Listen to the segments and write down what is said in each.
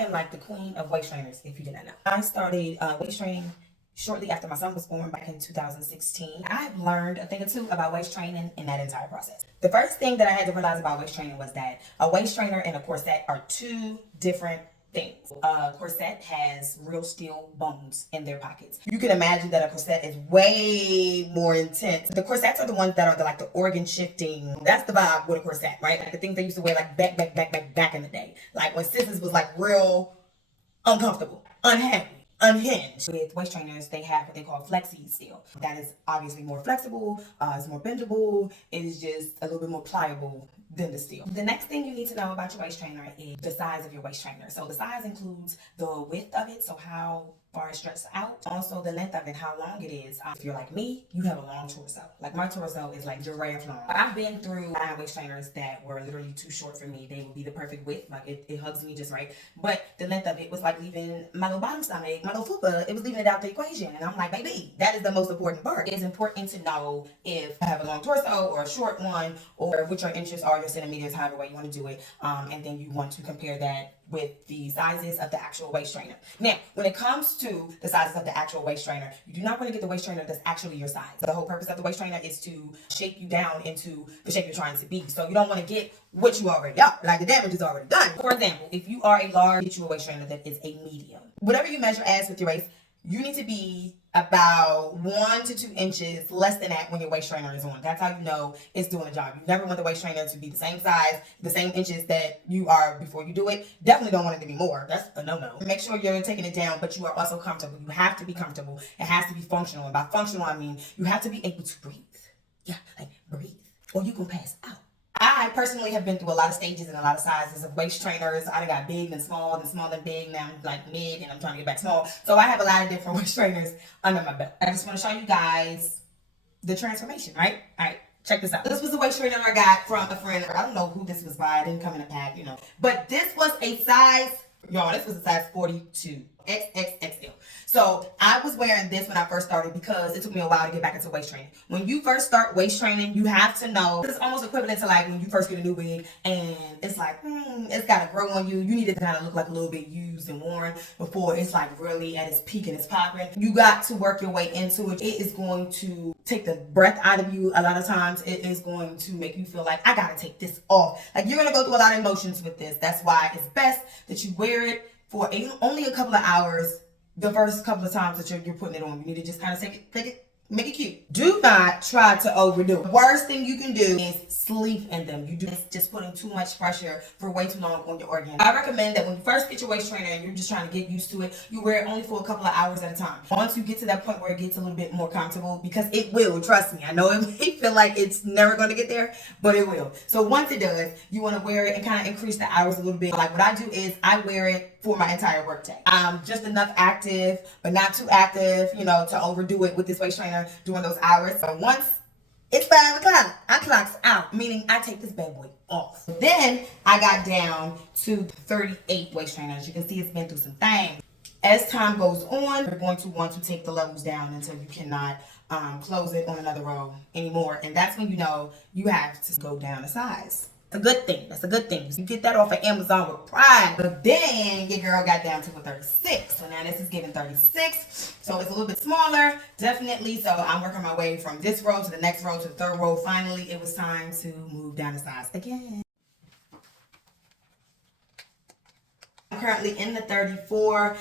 am like the queen of waist trainers, if you did not know. I started waist training shortly after my son was born back in 2016. I've learned a thing or two about waist training in that entire process. The first thing that I had to realize about waist training was that a waist trainer and a corset are two different things. A corset has real steel bones in their pockets. You can imagine that a corset is way more intense. The corsets are the ones that are like the organ shifting. That's the vibe with a corset, right? Like the things they used to wear like back in the day. Like when sisters was like real uncomfortable, unhappy, unhinged. With waist trainers, they have what they call flexi steel. That is obviously more flexible, it's more bendable, it is just a little bit more pliable than the steel. The next thing you need to know about your waist trainer is the size of your waist trainer. So the size includes the width of it, so how far it stretches out. Also the length of it, how long it is. If you're like me, you have a long torso. Like my torso is like giraffe long. I've been through waist trainers that were literally too short for me. They would be the perfect width, like it hugs me just right. But the length of it was like leaving my little bottom stomach, my little fupa, it was leaving it out the equation. And I'm like, baby, that is the most important part. It's important to know if I have a long torso or a short one, or what your inches are, your centimeters, however way you want to do it. And then you want to compare that with the sizes of the actual waist trainer. Now, when it comes to the sizes of the actual waist trainer, you do not want to get the waist trainer that's actually your size. The whole purpose of the waist trainer is to shape you down into the shape you're trying to be. So you don't want to get what you already are. Like the damage is already done. For example, if you are a large, get you a waist trainer that is a medium. Whatever you measure as with your waist, you need to be about 1 to 2 inches less than that when your waist trainer is on. That's how you know it's doing the job. You never want the waist trainer to be the same size, the same inches that you are before you do it. Definitely don't want it to be more. That's a no-no. Make sure you're taking it down, but you are also comfortable. You have to be comfortable. It has to be functional. And by functional, I mean you have to be able to breathe. Yeah, like breathe. Or you can pass out. I personally have been through a lot of stages and a lot of sizes of waist trainers. I got big and small and big. Now I'm like mid and I'm trying to get back small. So I have a lot of different waist trainers under my belt. I just want to show you guys the transformation, right? All right, check this out. This was a waist trainer I got from a friend. I don't know who this was by. It didn't come in a pack, you know. But this was a size, y'all, this was a size 42. XXXL. So I was wearing this when I first started because it took me a while to get back into waist training. When you first start waist training, you have to know, it's almost equivalent to like when you first get a new wig and it's like, it's got to grow on you. You need it to kind of look like a little bit used and worn before it's like really at its peak and it's popping. You got to work your way into it. It is going to take the breath out of you a lot of times. It is going to make you feel like I got to take this off. Like you're going to go through a lot of emotions with this. That's why it's best that you wear it for only a couple of hours the first couple of times that you're putting it on. You need to just kind of take it, make it cute. Do not try to overdo it. Worst thing you can do is sleep in them. You do just putting too much pressure for way too long on your organ. I recommend that when you first get your waist trainer and you're just trying to get used to it, you wear it only for a couple of hours at a time. Once you get to that point where it gets a little bit more comfortable, because it will, trust me. I know it may feel like it's never going to get there, but it will. So once it does, you want to wear it and kind of increase the hours a little bit. Like what I do is I wear it for my entire work day. Just enough active, but not too active, you know, to overdo it with this waist trainer during those hours. So once it's 5 o'clock, I clocks out, meaning I take this bad boy off. Then I got down to 38 waist trainers. You can see it's been through some things. As time goes on, you're going to want to take the levels down until you cannot close it on another row anymore. And that's when you know you have to go down a size. It's a good thing. That's a good thing. You get that off of Amazon with pride. But then your girl got down to a 36. So now this is giving 36. So it's a little bit smaller, definitely. So I'm working my way from this row to the next row to the third row. Finally, it was time to move down a size again. I'm currently in the 34.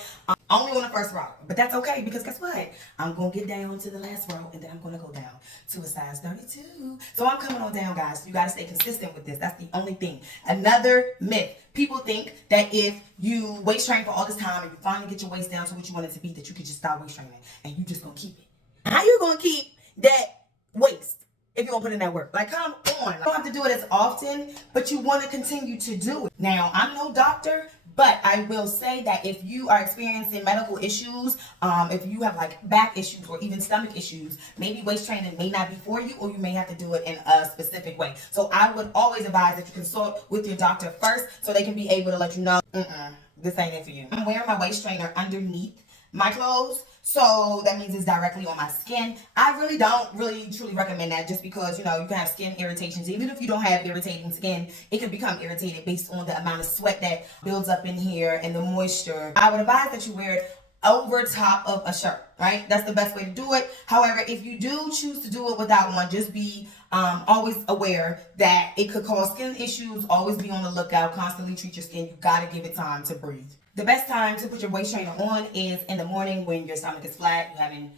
Only on the first row, but that's okay because guess what? I'm going to get down to the last row and then I'm going to go down to a size 32. So I'm coming on down, guys. You got to stay consistent with this. That's the only thing. Another myth. People think that if you waist train for all this time and you finally get your waist down to what you want it to be, that you can just stop waist training and you just going to keep it. How you going to keep that waist if you don't put in that work? Like, come on. You don't have to do it as often, but you want to continue to do it. Now, I'm no doctor, but I will say that if you are experiencing medical issues, if you have like back issues or even stomach issues, maybe waist training may not be for you, or you may have to do it in a specific way. So I would always advise that you consult with your doctor first so they can be able to let you know, this ain't it for you. I'm wearing my waist trainer underneath my clothes. So that means it's directly on my skin. I really don't truly recommend that, just because, you know, you can have skin irritations. Even if you don't have irritating skin, it can become irritated based on the amount of sweat that builds up in here and the moisture. I would advise that you wear it over top of a shirt, right? That's the best way to do it. However, if you do choose to do it without one, just be always aware that it could cause skin issues. Always be on the lookout. Constantly treat your skin. You got to give it time to breathe. The best time to put your waist trainer on is in the morning when your stomach is flat, you haven't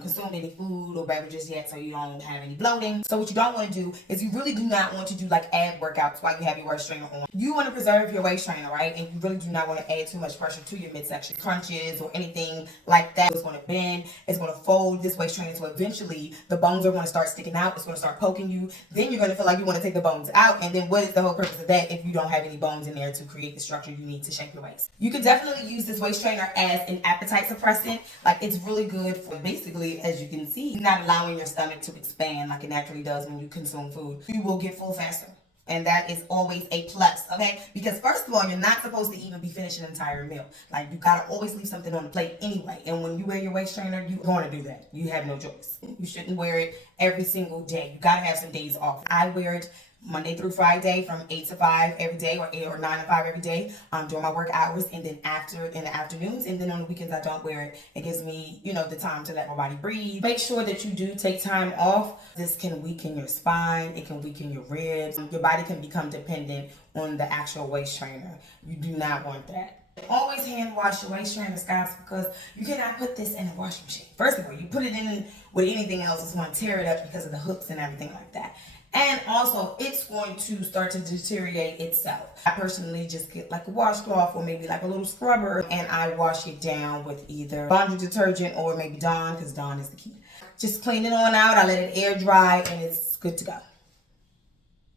consumed any food or beverages yet, so you don't have any bloating. So what you don't want to do is you really do not want to do like ab workouts while you have your waist trainer on. You want to preserve your waist trainer, right? And you really do not want to add too much pressure to your midsection. Crunches or anything like that. It's going to bend, it's going to fold this waist trainer, so eventually the bones are going to start sticking out. It's going to start poking you. Then you're going to feel like you want to take the bones out, and then what is the whole purpose of that if you don't have any bones in there to create the structure you need to shape your waist? You can definitely use this waist trainer as an appetite suppressant. Like, it's really good for, basically, as you can see, not allowing your stomach to expand like it naturally does when you consume food. You will get full faster. And that is always a plus, okay? Because first of all, you're not supposed to even be finishing an entire meal. Like, you gotta always leave something on the plate anyway. And when you wear your waist trainer, you're gonna do that. You have no choice. You shouldn't wear it every single day. You gotta have some days off. I wear it Monday through Friday from 8 to 5 every day, or 8 or 9 to 5 every day during my work hours, and then after in the afternoons, and then on the weekends I don't wear it. It gives me, you know, the time to let my body breathe. Make sure that you do take time off. This can weaken your spine, it can weaken your ribs. Your body can become dependent on the actual waist trainer. You do not want that. Always hand wash your waist trainers, guys, because you cannot put this in a washing machine. First of all, you put it in with anything else, it's going to tear it up because of the hooks and everything like that. And also, it's going to start to deteriorate itself. I personally just get like a washcloth or maybe like a little scrubber, and I wash it down with either laundry detergent or maybe Dawn, because Dawn is the key. Just clean it on out, I let it air dry, and it's good to go.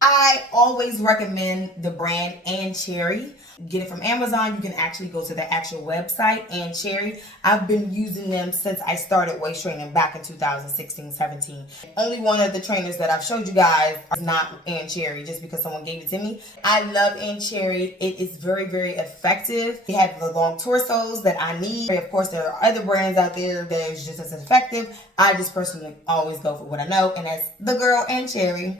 I always recommend the brand Ann Cherry. Get it from Amazon. You can actually go to the actual website, Ann Cherry. I've been using them since I started waist training back in 2016-17. Only one of the trainers that I've showed you guys is not Ann Cherry, just because someone gave it to me. I love Ann Cherry. It is very, very effective. They have the long torsos that I need. Of course, there are other brands out there that is just as effective. I just personally always go for what I know, and that's the girl Ann Cherry.